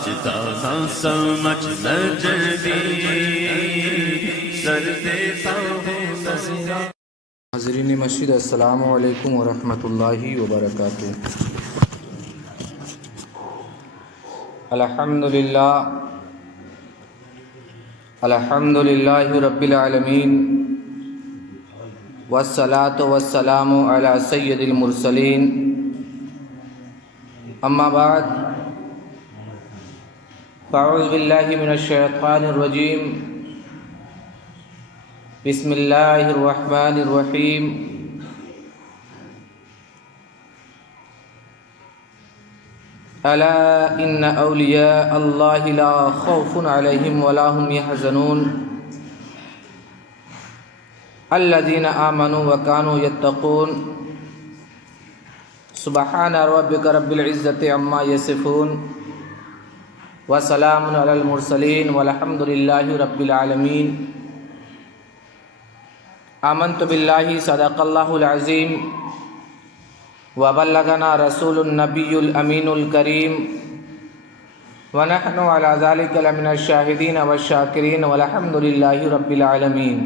سجدہ نہ سمجھ نجدی سر دیتا ہوں نظرہ۔ حاضرین مسجد السلام علیکم ورحمۃ اللہ وبرکاتہ۔ الحمدللہ رب العالمین والصلاة والسلام علی سید المرسلین، اما بعد فاعوذ باللہ من الشیطان الرجیم، بسم اللہ الرحمن الرحیم۔ الا ان اولیاء اللہ لا خوف علیہم ولا هم یحزنون الذین آمنوا وکانوا یتقون۔ سبحان ربک رب العزۃ عما یصفون وسلام علی المرسلین والحمد للہ رب العالمین۔ آمنت باللہ صدق اللہ العظیم وبلغنا رسول النبی الامین الکریم ونحن علی ذلک لمن الشاہدین والشاکرین والحمد للہ رب العالمین۔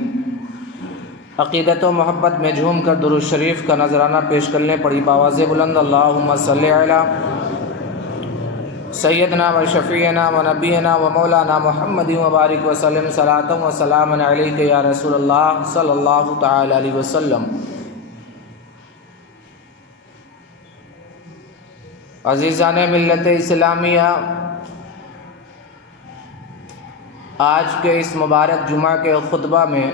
عقیدت و محبت میں جھوم کر درود شریف کا نذرانہ پیش کرنے پڑی باواز بلند، اللہم صلی علی سیدنا و شفیعنا و نبینا و مولانا محمد وبارک وسلم صلاۃ و سلام علیک یا رسول اللہ صلی اللہ تعالی علیہ وسلم۔ عزیزان ملت اسلامیہ، آج کے اس مبارک جمعہ کے خطبہ میں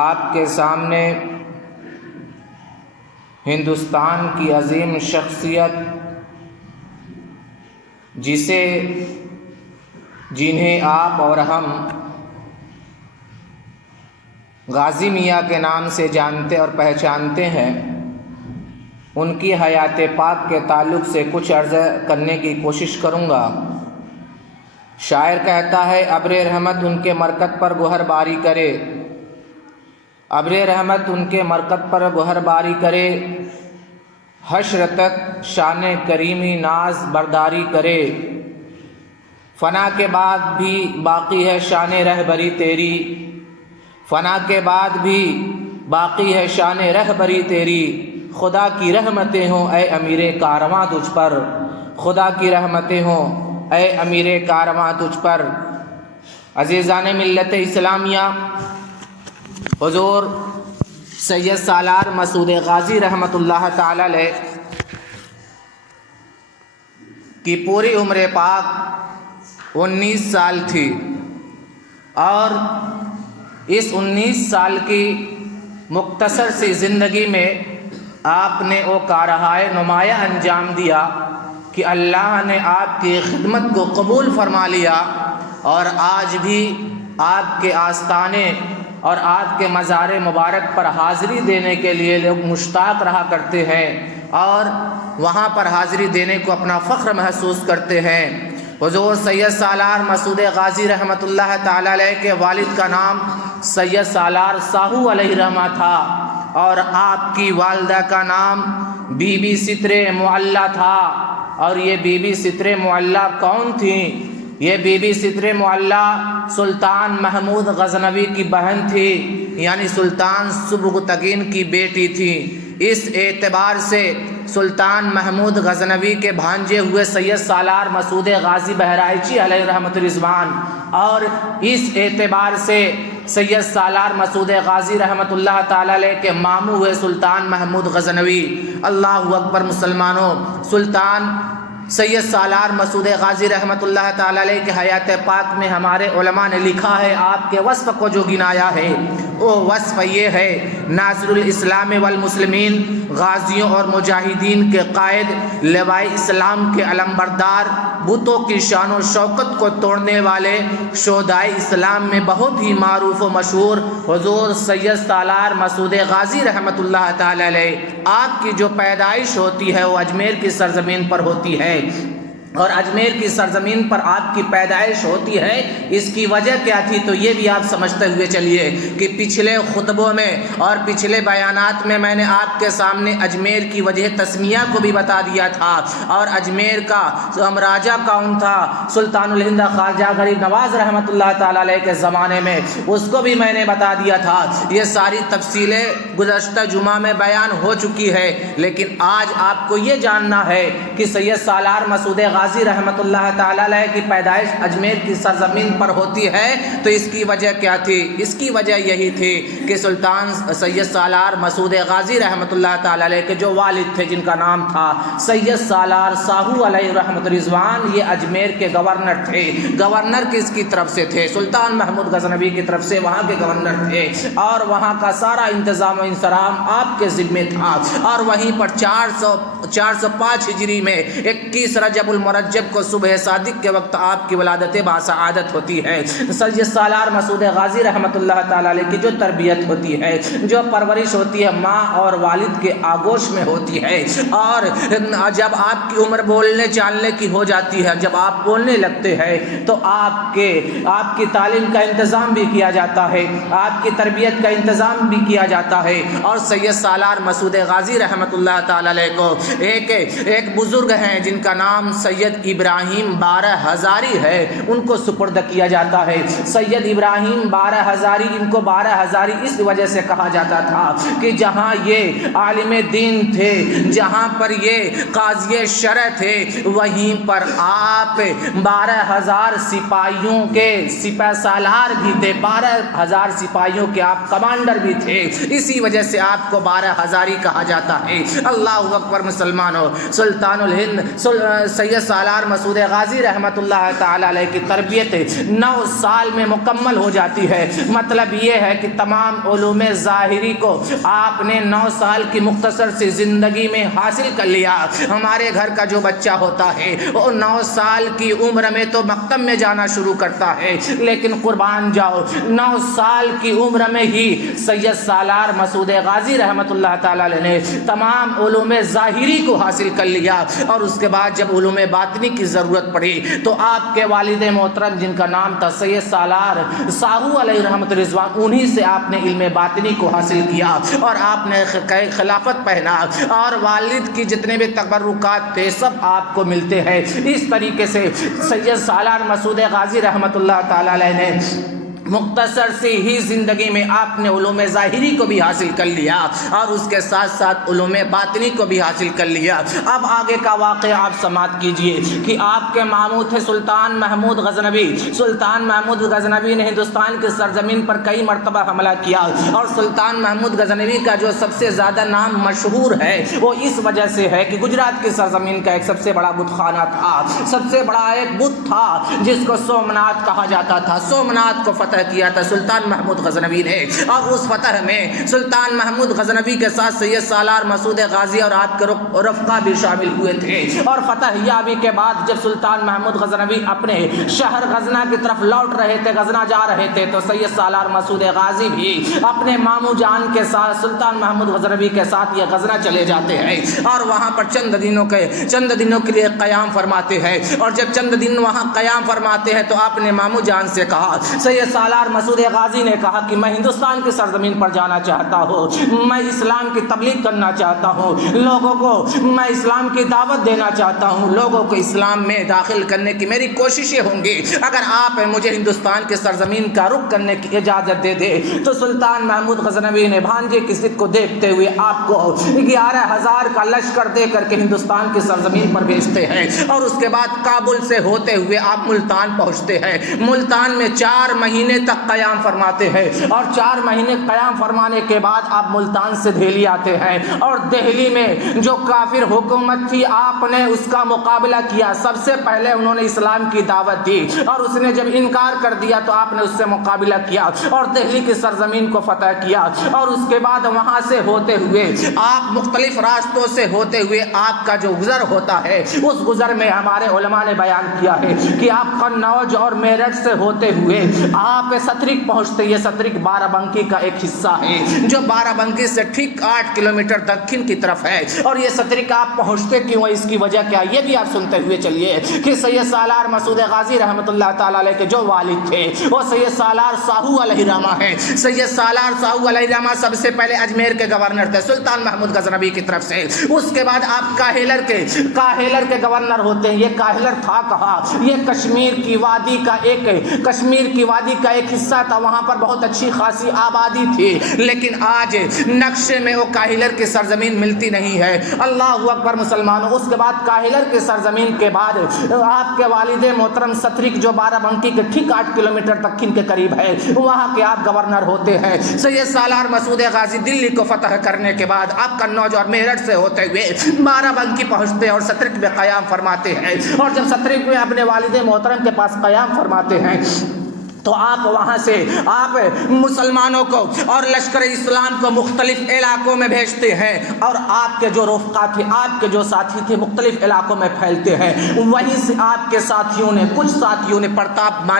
آپ کے سامنے ہندوستان کی عظیم شخصیت جنہیں آپ اور ہم غازی میاں کے نام سے جانتے اور پہچانتے ہیں، ان کی حیات پاک کے تعلق سے کچھ عرض کرنے کی کوشش کروں گا۔ شاعر کہتا ہے، ابر رحمت ان کے مرکز پر گوہر باری کرے، ابر رحمت ان کے مرکز پر گوہر باری کرے، حشر تک شان کریمی ناز برداری کرے، فنا کے بعد بھی باقی ہے شان رہبری تیری، فنا کے بعد بھی باقی ہے شان رہبری تیری، خدا کی رحمتیں ہوں اے امیر کارواں تجھ پر، خدا کی رحمتیں ہوں اے امیر کارواں تجھ پر۔ عزیزان ملت اسلامیہ، حضور سید سالار مسعود غازی رحمۃ اللہ تعالی علیہ کی پوری عمر پاک 19 سال تھی، اور اس 19 سال کی مختصر سی زندگی میں آپ نے وہ کارہائے نمایاں انجام دیا کہ اللہ نے آپ کی خدمت کو قبول فرما لیا، اور آج بھی آپ کے آستانے اور آپ کے مزار مبارک پر حاضری دینے کے لیے لوگ مشتاق رہا کرتے ہیں، اور وہاں پر حاضری دینے کو اپنا فخر محسوس کرتے ہیں۔ حضور سید سالار مسعود غازی رحمۃ اللہ تعالی علیہ کے والد کا نام سید سالار ساہو علیہ رحمہ تھا، اور آپ کی والدہ کا نام بی بی ستر معلیٰ تھا۔ اور یہ بی بی ستر معلیٰ کون تھیں؟ یہ بی بی ستر معلیٰ سلطان محمود غزنوی کی بہن تھی، یعنی سلطان سبکتگین کی بیٹی تھی۔ اس اعتبار سے سلطان محمود غزنوی کے بھانجے ہوئے سید سالار مسعود غازی بہرائچی علیہ رحمۃ رضوان، اور اس اعتبار سے سید سالار مسعود غازی رحمۃ اللہ تعالی علیہ کے ماموں ہوئے سلطان محمود غزنوی۔ اللہ اکبر مسلمانوں، سلطان سید سالار مسعود غازی رحمۃ اللہ تعالی علیہ کے حیات پاک میں ہمارے علماء نے لکھا ہے، آپ کے وصف کو جو گنایا ہے وہ وصف یہ ہے، ناصر الاسلام والمسلمین، غازیوں اور مجاہدین کے قائد، لواء اسلام کے علمبردار، بتوں کی شان و شوکت کو توڑنے والے، شہدائے اسلام میں بہت ہی معروف و مشہور حضور سید سالار مسعود غازی رحمۃ اللہ تعالی علیہ۔ آپ کی جو پیدائش ہوتی ہے وہ اجمیر کی سرزمین پر ہوتی ہے، اور اجمیر کی سرزمین پر آپ کی پیدائش ہوتی ہے، اس کی وجہ کیا تھی؟ تو یہ بھی آپ سمجھتے ہوئے چلیے کہ پچھلے خطبوں میں اور پچھلے بیانات میں نے آپ کے سامنے اجمیر کی وجہ تسمیہ کو بھی بتا دیا تھا، اور اجمیر کا راجہ کون تھا؟ سلطان الہند خواجہ غریب نواز رحمۃ اللہ تعالی علیہ کے زمانے میں، اس کو بھی میں نے بتا دیا تھا۔ یہ ساری تفصیلیں گزشتہ جمعہ میں بیان ہو چکی ہے، لیکن آج آپ کو یہ جاننا ہے کہ سید سالار مسعود غازی رحمۃ اللہ تعالی علیہ کی پیدائش اجمیر کی سرزمین پر ہوتی ہے، تو اس کی وجہ کیا تھی؟ اس کی وجہ یہی تھی کہ سلطان سید سالار مسعود غازی رحمۃ اللہ تعالی علیہ کے جو والد تھے، جن کا نام تھا سید سالار ساہو علیہ رحمۃ رضوان، یہ اجمیر کے گورنر تھے۔ گورنر کس کی طرف سے تھے؟ سلطان محمود غزنوی کی طرف سے وہاں کے گورنر تھے، اور وہاں کا سارا انتظام و انصرام آپ کے ذمے تھا۔ اور وہیں پر 405 ہجری میں 21 رجب المرجب کو صبح صادق کے وقت آپ کی ولادت باسعادت ہوتی ہے۔ سید سالار مسعود غازی رحمۃ اللہ تعالی علیہ کی جو تربیت ہوتی ہے، جو پرورش ہوتی ہے، ماں اور والد کے آغوش میں ہوتی ہے، اور جب آپ کی عمر بولنے چالنے کی ہو جاتی ہے، جب آپ بولنے لگتے ہیں، تو آپ کی تعلیم کا انتظام بھی کیا جاتا ہے، آپ کی تربیت کا انتظام بھی کیا جاتا ہے۔ اور سید سالار مسعود غازی رحمۃ اللہ تعالی علیہ کو ایک بزرگ ہیں جن کا نام سید ابراہیم بارہ ہزاری ہے، ان کو سپرد کیا جاتا ہے۔ سید ابراہیم بارہ ہزاری، ان کو بارہ ہزاری اس وجہ سے کہا جاتا تھا کہ جہاں یہ عالم دین تھے، جہاں پر یہ قاضی شرع تھے، وہیں پر آپ 12,000 سپاہیوں کے سپہ سالار بھی تھے، 12,000 سپاہیوں کے آپ کمانڈر بھی تھے، اسی وجہ سے آپ کو 12 ہزاری کہا جاتا ہے۔ اللہ اکبر مسلمانوں، سلطان الہند سید سالار مسعود غازی رحمۃ اللہ تعالی علیہ کی تربیت 9 سال میں مکمل ہو جاتی ہے۔ مطلب یہ ہے کہ تمام علوم ظاہری کو آپ نے 9 سال کی مختصر سی زندگی میں حاصل کر لیا۔ ہمارے گھر کا جو بچہ ہوتا ہے وہ 9 سال کی عمر میں تو مکتب میں جانا شروع کرتا ہے، لیکن قربان جاؤ 9 سال کی عمر میں ہی سید سالار مسعود غازی رحمۃ اللہ تعالی علیہ نے تمام علوم ظاہری کو حاصل کر لیا، اور اس کے بعد جب علوم باطنی کی ضرورت پڑی تو آپ کے والد محترم جن کا نام تھا سید سالار ساہو علیہ رحمۃ رضوان، انہی سے آپ نے علم باطنی کو حاصل کیا، اور آپ نے خلافت پہنا، اور والد کی جتنے بھی تبرکات تھے سب آپ کو ملتے ہیں۔ اس طریقے سے سید سالار مسعود غازی رحمۃ اللہ تعالی علیہ نے مختصر سی ہی زندگی میں آپ نے علوم ظاہری کو بھی حاصل کر لیا، اور اس کے ساتھ ساتھ علوم باطنی کو بھی حاصل کر لیا۔ اب آگے کا واقعہ آپ سماعت کیجئے کہ آپ کے ماموں تھے سلطان محمود غزنوی۔ سلطان محمود غزنوی نے ہندوستان کی سرزمین پر کئی مرتبہ حملہ کیا، اور سلطان محمود غزنوی کا جو سب سے زیادہ نام مشہور ہے وہ اس وجہ سے ہے کہ گجرات کی سرزمین کا ایک سب سے بڑا بت خانہ تھا، سب سے بڑا ایک بت تھا جس کو سومناتھ کہا جاتا تھا۔ سومناتھ کو فتح کیا تھا سلطان محمود غزنوی نے، اور اس فتح میں سلطان محمود غزنوی کے ساتھ سید سالار مسعود غازی اور آپ کے رفقا بھی شامل ہوئے تھے۔ اور فتح یابی کے بعد جب سلطان محمود غزنوی اپنے شہر غزنہ کی طرف لوٹ رہے تھے، غزنہ جا رہے تھے، تو سید سالار مسعود غازی بھی اپنے ماموں جان کے ساتھ سلطان محمود غزنوی کے ساتھ یہ غزنہ چلے جاتے ہیں، اور وہاں پر چند دنوں کے لیے قیام فرماتے ہیں۔ اور جب چند دن وہاں قیام فرماتے ہیں تو آپ نے ماموں جان سے کہا، سید سالار مسعود غازی نے کہا کہ میں ہندوستان کی سرزمین پر جانا چاہتا ہوں، میں اسلام کی تبلیغ کرنا چاہتا ہوں، لوگوں کو میں اسلام کی دعوت دینا چاہتا ہوں، لوگوں کو اسلام میں داخل کرنے کی میری کوششیں ہوں گی، اگر آپ مجھے ہندوستان کی سرزمین کا رخ کرنے کی اجازت دے دے۔ تو سلطان محمود غزنوی نے بھانجے کی ضد کو دیکھتے ہوئے آپ کو 11,000 کا لشکر دے کر کے ہندوستان کی سرزمین پر بھیجتے ہیں، اور اس کے بعد کابل سے ہوتے ہوئے آپ ملتان پہنچتے ہیں۔ ملتان میں 4 مہینے تک قیام فرماتے ہیں، اور 4 مہینے قیام فرمانے کے بعد آپ ملتان سے دہلی آتے ہیں، اور دہلی میں جو کافر حکومت تھی آپ نے اس کا مقابلہ کیا۔ سب سے پہلے انہوں نے اسلام کی دعوت دی، اور اس نے جب انکار کر دیا تو آپ نے اس سے مقابلہ کیا اور دہلی کی سرزمین کو فتح کیا۔ اور اس کے بعد وہاں سے ہوتے ہوئے آپ مختلف راستوں سے ہوتے ہوئے آپ کا جو گزر ہوتا ہے، اس گزر میں ہمارے علماء نے بیان کیا ہے کہ آپ قنوج اور میرٹھ سے ہوتے ہوئے آپ آپ سترک پہنچتے. یہ سترک بارہ بنکی کا ایک حصہ ہے جو بارہ بنکی سے ٹھیک 8 کلومیٹر دکن کی طرف ہے. اور یہ سترک آپ پہنچتے کیوں, اس کی وجہ کیا, یہ بھی آپ سنتے ہوئے چلیے کہ سید سالار مسعود غازی رحمۃ اللہ تعالیٰ علیہ کے جو والد تھے وہ سید سالار ساہو علیہ رحمہ ہیں. سید سالار ساہو علیہ رحمہ سب سے پہلے اجمیر کے گورنر تھے سلطان محمود غزنوی کی طرف سے. اس کے بعد آپ کاہیلر کے گورنر ہوتے ہیں. یہ کاہیلر تھا کہاں, یہ کشمیر کی وادی کا ایک حصہ تھا. وہاں پر بہت اچھی خاصی آبادی تھی, لیکن آج نقشے میں وہ کاہیلر کی سرزمین ملتی نہیں ہے. اللہ اکبر مسلمانوں. اس کے بعد کاہیلر کی سرزمین کے بعد آپ کے والد محترم سترک جو بارہ بنکی کے ٹھیک 8 کلومیٹر دکن کے قریب ہے, وہاں کے آپ گورنر ہوتے ہیں. سید سالار مسعود غازی دلی کو فتح کرنے کے بعد آپ قنوج اور میرٹھ سے ہوتے ہوئے بارہ بنکی پہنچتے ہیں اور سترک میں قیام فرماتے ہیں. اور جب سترک میں اپنے والد محترم کے پاس قیام فرماتے ہیں تو آپ وہاں سے آپ مسلمانوں کو اور لشکر اسلام کو مختلف علاقوں میں بھیجتے ہیں, اور آپ کے جو رفقا تھے, آپ کے جو ساتھی تھے, مختلف علاقوں میں پھیلتے ہیں. وہیں سے آپ کے ساتھیوں نے کچھ ساتھیوں نے پرتاب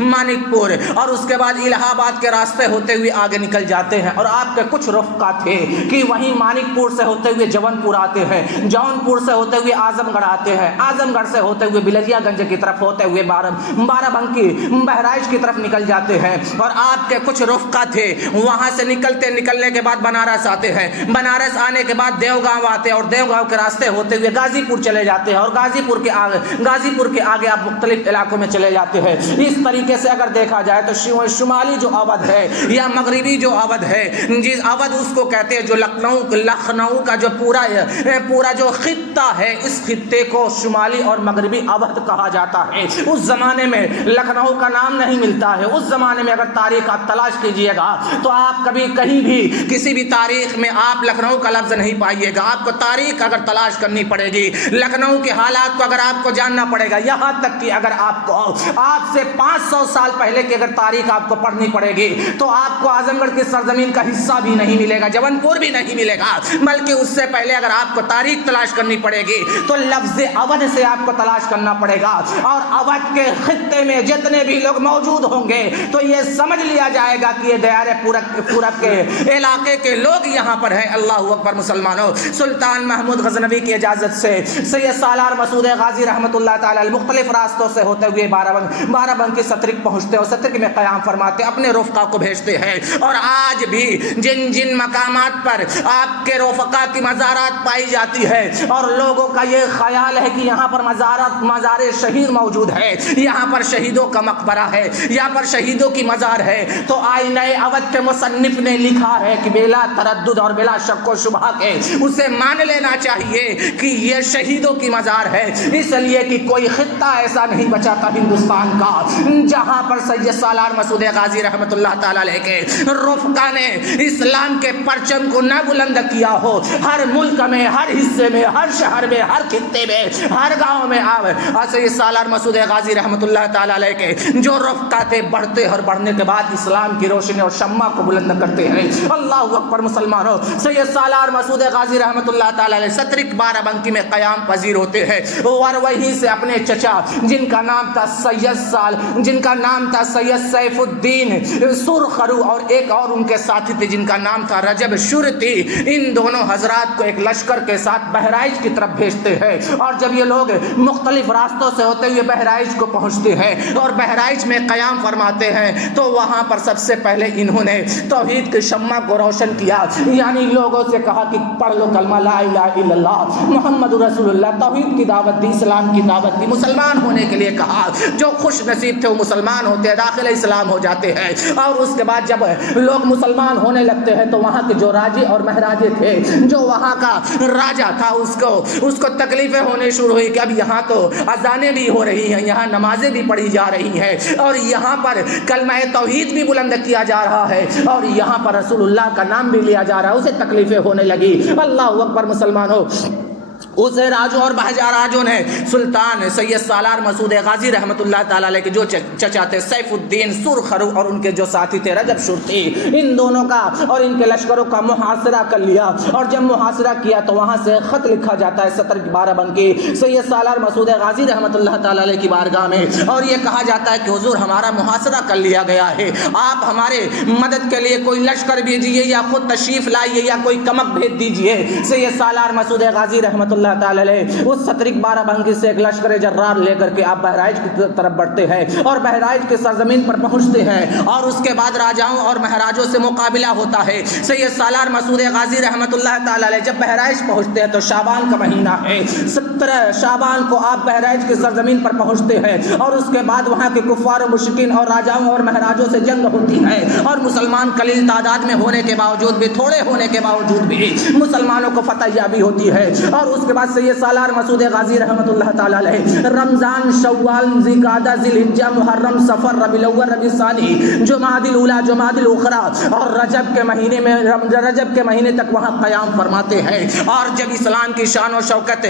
مانک پور اور اس کے بعد الہ آباد کے راستے ہوتے ہوئے آگے نکل جاتے ہیں. اور آپ کے کچھ رفقا تھے کہ وہیں مانک پور سے ہوتے ہوئے جون پور آتے ہیں, جون پور سے ہوتے ہوئے اعظم گڑھ آتے ہیں, اعظم گڑھ سے ہوتے ہوئے بلریا گنج کی طرف ہوتے ہوئے بارہ بنکی بہرائچ کی طرف نکل جاتے ہیں. اور آپ کے کچھ رفقا تھے وہاں سے نکلنے کے بعد بنارس آتے ہیں, بنارس آنے کے بعد دیوگاؤں آتے ہیں اور دیوگاؤں کے راستے ہوتے ہوئے غازی پور چلے جاتے ہیں, اور غازی پور کے آگے آپ مختلف علاقوں میں چلے جاتے ہیں. اس طریقے سے اگر دیکھا جائے تو شمالی جو اودھ ہے یا مغربی جو اودھ ہے, جس اودھ اس کو کہتے ہیں جو لکھنؤ کا جو پورا جو خطہ ہے, اس خطے کو شمالی اور مغربی اودھ کہا جاتا ہے. اس زمانے میں لکھنؤ کا نام نہیں ملتا ہے. اس زمانے میں اگر تاریخ آپ تلاش کیجئے گا تو آپ کبھی کہیں بھی کسی بھی تاریخ میں آپ لکھنؤ کا لفظ نہیں پائیے گا. آپ کو تاریخ اگر تلاش کرنی پڑے گی, لکھنؤ کے حالات کو اگر آپ کو جاننا پڑے گا, یہاں تک کہ اگر آپ سے 500 سال پہلے کی اگر تاریخ آپ کو پڑھنی پڑے گی تو آپ کو اعظم گڑھ کی سرزمین کا حصہ بھی نہیں ملے گا, جون پور بھی نہیں ملے گا, بلکہ اس سے پہلے اگر آپ کو تاریخ تلاش کرنی پڑے گی تو لفظ اودھ سے آپ کو تلاش کرنا پڑے گا. اور اودھ کے خطے میں جتنے بھی لوگ موجود ہوں گے تو یہ سمجھ لیا جائے گا کہ یہ دیار پورب کے علاقے کے لوگ یہاں پر ہیں. اللہ اکبر مسلمانوں. سلطان محمود غزنوی کی اجازت سے سید سالار مسعود غازی رحمۃ اللہ تعالی علیہ مختلف راستوں سے ہوتے ہوئے بارہ بنکی سترک پہنچتے اور سترک میں قیام فرماتے, اپنے رفقا کو بھیجتے ہیں. اور آج بھی جن مقامات پر آپ کے رفقا کی مزارات پائی جاتی ہے اور لوگوں کا یہ خیال ہے کہ یہاں پر مزار شہید موجود ہے, یہاں پر شہیدوں کا مقبرہ ہے, یہاں پر شہیدوں کی مزار ہے, تو آئینہ اودھ کے مصنف نے لکھا ہے کہ بلا تردد اور بلا شک و شبہ کے اسے مان لینا چاہیے کہ یہ شہیدوں کی مزار ہے, اس لیے کہ کوئی خطہ ایسا نہیں بچا تھا ہندوستان کا جہاں پر سید سالار مسعود غازی رحمۃ اللہ تعالی علیہ کے رفقا نے اسلام کے پرچم کو نہ بلند کیا ہو. ہر ملک میں, ہر حصے میں, ہر شہر میں, ہر خطے میں, ہر گاؤں میں سید سالار مسعود غازی رحمۃ اللہ تعالی علیہ کے جو رفقا تھے بڑھتے اور بڑھنے کے بعد اسلام کی روشنی اور شمع کو بلند کرتے ہیں. اللہ اکبر مسلمانوں. سید سالار مسعود غازی رحمۃ اللہ تعالی علیہ سترک بارہ بنکی میں قیام پذیر ہوتے ہیں, اور وہیں سے اپنے چچا جن کا نام تھا سید سیف الدین سرخرو اور ایک اور ان کے ساتھی تھے جن کا نام تھا رجب شرتی, ان دونوں حضرات کو ایک لشکر کے ساتھ بہرائچ کی طرف بھیجتے ہیں. اور جب یہ لوگ مختلف راستوں سے ہوتے ہوئے بہرائچ کو پہنچتے ہیں اور بہرائچ میں قیام فرماتے ہیں تو وہاں پر سب سے پہلے انہوں نے توحید کی شمع کو روشن کیا, یعنی لوگوں سے کہا کہ پڑھ لو کلمہ لا الہ الا اللہ محمد رسول اللہ, توحید کی دعوت دی, اسلام کی دعوت دی, مسلمان ہونے کے لیے کہا. جو خوش نصیب تھے وہ مسلمان ہوتے ہیں, داخل اسلام ہو جاتے ہیں. اور اس کے بعد جب لوگ مسلمان ہونے لگتے ہیں تو وہاں کے جو راجے اور مہاراجے تھے, جو وہاں کا راجا تھا, اس کو تکلیفیں ہونے شروع ہوئی کہ اب یہاں تو اذانیں بھی ہو رہی ہیں, یہاں نمازیں بھی پڑھی جا رہی ہیں, اور یہاں پر کلمہ توحید بھی بلند کیا جا رہا ہے, اور یہاں پر رسول اللہ کا نام بھی لیا جا رہا ہے. اسے تکلیفیں ہونے لگی. اللہ اکبر مسلمانوں. اس راجوں اور بہجا راجوں نے سلطان سید سالار مسعود غازی رحمۃ اللہ تعالی علیہ کے جو چچا تھے سیف الدین سرخرو اور ان کے جو ساتھی تھے رجب شرطی، ان دونوں کا اور ان کے لشکروں کا محاصرہ کر لیا، اور جب محاصرہ کیا تو وہاں سے خط لکھا جاتا ہے 17/12 بن کے سید سالار مسعود غازی رحمۃ اللہ تعالی علیہ کی بارگاہ میں، اور یہ کہا جاتا ہے کہ حضور ہمارا محاصرہ کر لیا گیا ہے، آپ ہمارے مدد کے لیے کوئی لشکر بھیجیے یا خود تشریف لائیے یا کوئی کمک بھیج دیجیے۔ سید سالار مسعود غازی رحمۃ اللہ تعالی علیہ اس 17/12 بنگی سے ایک لشکر جرار لے کر کے آپ بہرائچ کی طرف بڑھتے ہیں اور بہرائچ کے سرزمین پر پہنچتے ہیں، اور اس کے بعد راجاؤں اور مہاراجوں سے مقابلہ ہوتا ہے۔ سید سالار مسعود غازی رحمۃ اللہ تعالی علیہ جب بہرائچ پہنچتے ہیں تو شعبان کا مہینہ ہے، 17 شعبان کو آپ بہرائچ کی سرزمین پر پہنچتے ہیں، اور اس کے بعد وہاں کے کفار و مشرکین اور راجاؤں اور مہاراجوں سے جنگ ہوتی ہے، اور مسلمان قلیل تعداد میں ہونے کے باوجود بھی، تھوڑے ہونے کے باوجود بھی مسلمانوں کو فتح یابی ہوتی ہے۔ اور اس کے بعد سید سالار مسعود غازی رحمۃ اللہ تعالی علیہ رمضان، شوال، ذوالقعدہ، ذی الحجہ، محرم، صفر، ربیع الاول، ربیع الثانی، جمادی الاولیٰ، جمادی الاخری اور رجب کے مہینے میں رجب کے مہینے تک وہاں قیام فرماتے ہیں۔ اور جب اسلام کی شان و شوکت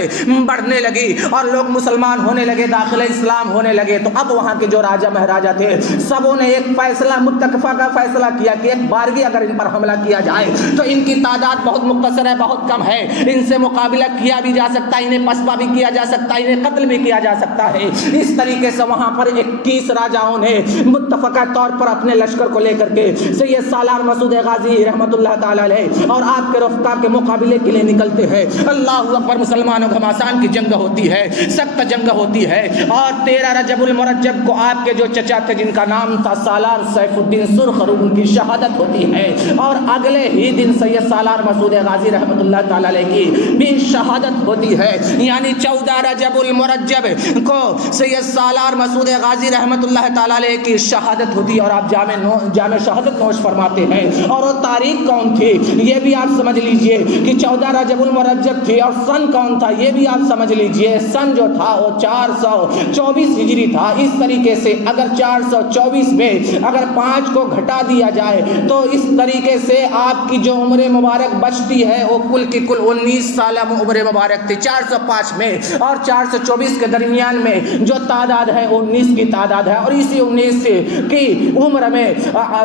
بڑھنے لگی اور لوگ مسلمان ہونے لگے، داخل اسلام ہونے لگے، تو اب وہاں کے جو راجا مہاراجا تھے سبوں نے ایک فیصلہ، متفقہ کا فیصلہ کیا کہ ایک بارگی اگر ان پر حملہ کیا جائے تو ان کی تعداد بہت مختصر ہے، بہت کم ہے، ان سے مقابلہ کیا بھی جا سکتا ہے، انہیں پسپا بھی کیا جا سکتا ہے، انہیں قتل بھی کیا جا سکتا ہے۔ اس طریقے سے وہاں پر 21 راجاؤں نے متفقہ طور پر اپنے لشکر کو لے کر کے سید سالار مسعود غازی رحمۃ اللہ تعالی علیہ اور آپ کے رفقا کے مقابلے کے لیے نکلتے ہیں۔ اللہ اکبر، مسلمانوں گھماسان کی جنگ ہوتی ہے، سخت جنگ ہوتی ہے، اور 13 رجب المرجب کو آپ کے جو چچا تھے جن کا نام تھا سالار سیف الدین سرخرو، ان کی شہادت ہوتی ہے، اور اگلے ہی دن سید سالار مسعود غازی رحمۃ اللہ تعالی علیہ کی بھی شہادت ہوتی ہے، یعنی 14 رجب المرجب کو سید سالار مسعود غازی رحمۃ اللہ تعالی علیہ کی شہادت ہوتی ہے، اور آپ جامع شہادت نوش فرماتے ہیں۔ اور وہ تاریخ کون تھی یہ بھی آپ سمجھ لیجئے کہ 14 رجب المرجب تھی، اور سن کون تھا یہ بھی آپ سمجھ لیجئے، سن جو تھا وہ 424 ہجری تھا۔ اس طریقے سے اگر 424 میں اگر 5 کو گھٹا دیا جائے تو اس طریقے سے آپ کی جو عمر مبارک بچتی ہے وہ کل کی کل 19 سالہ عمر مبارک تھی 405 میں، اور 424 کے درمیان میں جو تعداد ہے 19 کی تعداد ہے، اور اسی 19 کی عمر میں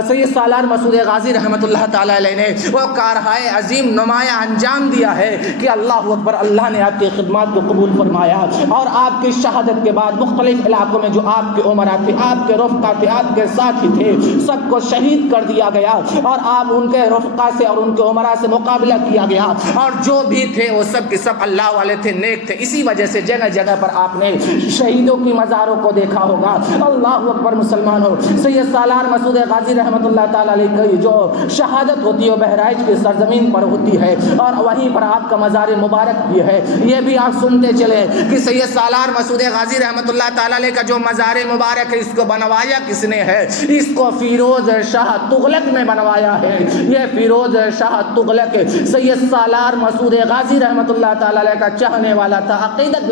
سید سالار مسعود غازی رحمۃ اللہ تعالی علیہ نے وہ کارہائے عظیم نمایاں انجام دیا ہے کہ اللہ اکبر، اللہ نے آپ کی خدمات کو قبول فرمایا، اور آپ کی شہادت کے بعد مختلف علاقوں میں جو آپ کے عمرا تھے، آپ کے رفقا تھے، آپ کے ساتھی تھے، سب کو شہید کر دیا گیا، اور آپ ان کے رفقا سے اور ان کے عمرا سے مقابلہ کیا گیا، اور جو بھی تھے وہ سب کے سب اللہ والے تھے، نیک تھے۔ اسی وجہ سے جگہ جگہ پر آپ نے شہیدوں کی مزاروں کو دیکھا ہوگا۔ اللہ اکبر مسلمانوں، سید سالار مسعود غازی رحمۃ اللہ تعالی علیہ کی جو شہادت ہوتی ہے بہرائچ کی سرزمین پر ہوتی ہے، اور وہیں پر آپ کا مزار مبارک بھی ہے۔ یہ بھی آپ سنتے چلے کہ سید سالار مسعود غازی رحمۃ اللہ تعالی علیہ کا جو مزار مبارک ہے اس کو بنوایا کس نے ہے؟ اس کو فیروز شاہ تغلق نے بنوایا ہے۔ یہ فیروز شاہ تغلق سید سالار مسعود غازی رحمۃ اللہ تعالی علیہ کا چاہنے والا تھا، عقیدت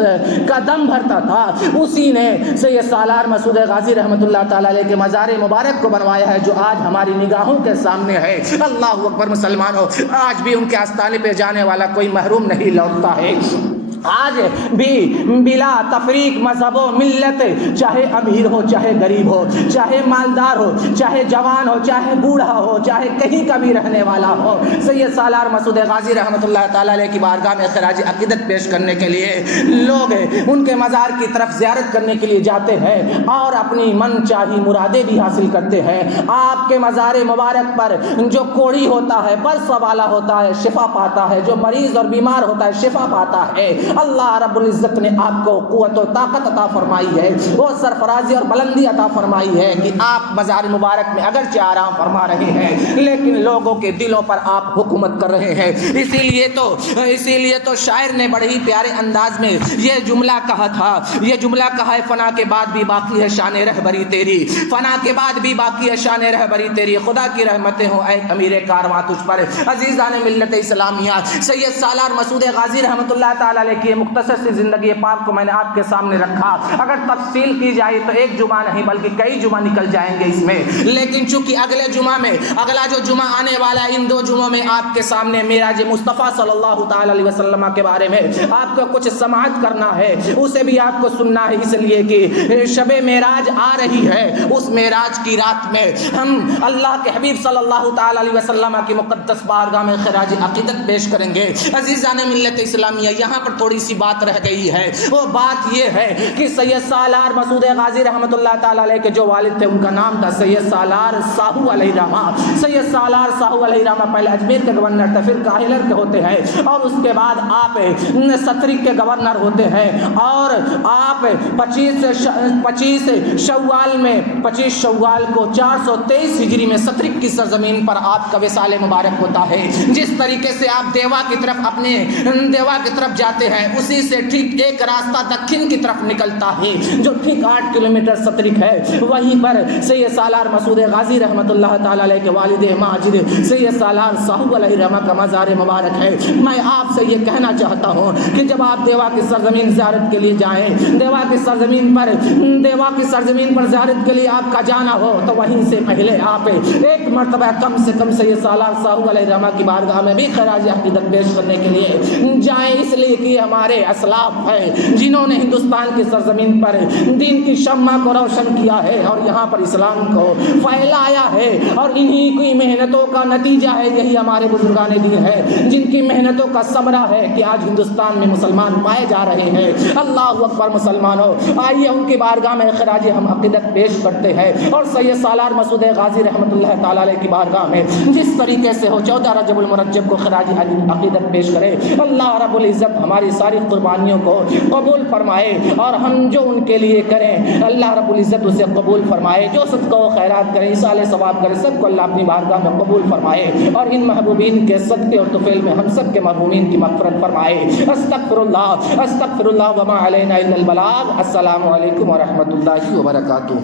کا دم بھرتا تھا، اسی نے سید سالار مسعود غازی رحمۃ اللہ تعالی علیہ کے مزار مبارک کو بنوایا ہے جو آج ہماری نگاہوں کے سامنے ہے۔ اللہ اکبر مسلمانوں، آج بھی ان کے آستانے پہ جانے والا کوئی محروم نہیں لوٹتا ہے۔ آج بھی بلا تفریق مذہب و ملت، چاہے امیر ہو چاہے غریب ہو، چاہے مالدار ہو چاہے جوان ہو چاہے بوڑھا ہو چاہے کہیں کا بھی رہنے والا ہو، سید سالار مسعود غازی رحمۃ اللہ تعالی علیہ کی بارگاہ میں خراج عقیدت پیش کرنے کے لیے لوگ ان کے مزار کی طرف زیارت کرنے کے لیے جاتے ہیں اور اپنی من چاہی مرادیں بھی حاصل کرتے ہیں۔ آپ کے مزار مبارک پر جو کوڑی ہوتا ہے، برس والا ہوتا ہے، شفا پاتا ہے، جو مریض اور بیمار ہوتا ہے شفا پاتا ہے۔ اللہ رب العزت نے آپ کو قوت و طاقت عطا فرمائی ہے، وہ سرفرازی اور بلندی عطا فرمائی ہے کہ آپ مزار مبارک میں اگرچہ آرام فرما رہے ہیں لیکن لوگوں کے دلوں پر آپ حکومت کر رہے ہیں۔ اسی لیے تو شاعر نے بڑے ہی پیارے انداز میں یہ جملہ کہا تھا، یہ جملہ کہا ہے، فنا کے بعد بھی باقی ہے شان رہبری تیری، فنا کے بعد بھی باقی ہے شان رہبری تیری، خدا کی رحمتیں ہوں اے امیر کارواں تجھ پر۔ عزیزان ملت اسلامیہ، سید سالار مسعود غازی رحمۃ اللہ تعالی علیہ کہ یہ مختصر سی زندگی پاک کو میں نے آپ کے سامنے رکھا، اگر تفصیل کی جائے تو ایک جمعہ نہیں بلکہ کئی جمعہ نکل جائیں گے اس میں، لیکن چونکہ اگلے جمعہ میں، اگلا جو جمعہ آنے والا ہے، ان 2 جمعوں میں آپ کے سامنے معراج مصطفیٰ صلی اللہ تعالی علیہ وسلم کے بارے میں آپ کو کچھ سماعت کرنا ہے، اسے بھی آپ کو سننا ہے، اس لیے کہ شب معراج آ رہی ہے۔ اس معراج کی رات میں ہم اللہ کے حبیب صلی اللہ تعالی علیہ وسلم کی مقدس بارگاہ میں خراج عقیدت پیش کریں گے۔ عزیزان ملت اسلامیہ، یہاں پر تھوڑی سی بات رہ گئی ہے، وہ بات یہ ہے کہ سید سالار مسعود غازی رحمۃ اللہ تعالی علیہ کے جو والد تھے، ان کا نام تھا سید سالار ساہو علیہ رحمہ۔ سید سالار ساہو علیہ رحمہ پہلے اجمیر کے گورنر تھے، پھر کاہلر کے ہوتے ہیں، اور اس کے بعد آپ سترک کے گورنر ہوتے ہیں، اور آپ 25 شوال کو 423 ہجری میں سترک کی سرزمین پر آپ کا وصال مبارک ہوتا ہے۔ جس طریقے سے آپ دیوا کی طرف اپنے دیوا کی طرف جاتے ہیں، اسی سے ٹھیک ایک راستہ دکن کی طرف نکلتا ہے جو ٹھیک 8 کلومیٹر سترک ہے، وہیں پر سید سالار مسعود غازی رحمۃ اللہ تعالی علیہ کے والد ماجد سید سالار ساہو علیہ رحمہ کا مزار مبارک ہے۔ میں آپ سے یہ کہنا چاہتا ہوں کہ جب آپ دیوا کی سرزمین زیارت کے لیے جائیں، دیوا کی سرزمین پر زیارت کے لیے آپ کا جانا ہو، تو وہیں سے پہلے آپ ایک مرتبہ کم سے کم سید سالار ساہو علیہ رحمہ کی بارگاہ میں بھی خراج عقیدت پیش کرنے کے لیے جائیں، اس لیے کہ ہمارے اسلاف ہیں جنہوں نے ہندوستان کی سرزمین پر دین کی شمع کو روشن کیا ہے اور یہاں پر اسلام کو پھیلایا ہے، اور انہی کی محنتوں کا نتیجہ ہے، یہی ہمارے بزرگان دین ہے جن کی محنتوں کا ثمرہ ہے کہ آج ہندوستان میں مسلمان پائے جا رہے ہیں۔ اللہ اکبر مسلمانوں، آئیے ان کی بارگاہ میں خراج ہم عقیدت پیش کرتے ہیں، اور سید سالار مسعود غازی رحمۃ اللہ تعالی علیہ کی بارگاہ میں جس طریقے سے ہو 14 رجب المرجب کو خراج عقیدت پیش کرے۔ اللہ رب العزت ہماری ساری قربانیوں کو قبول فرمائے، اور ہم جو ان کے لیے کریں اللہ رب العزت اسے قبول فرمائے، جو صدقہ و خیرات کریں، ایصال ثواب کریں، سب کو اللہ اپنی بارگاہ میں قبول فرمائے، اور ان محبوبین کے صدقے اور طفیل میں ہم سب کے مرحومین کی مغفرت فرمائے۔ استغفر اللہ وما علینا الا البلاغ۔ السلام علیکم ورحمۃ اللہ وبرکاتہ۔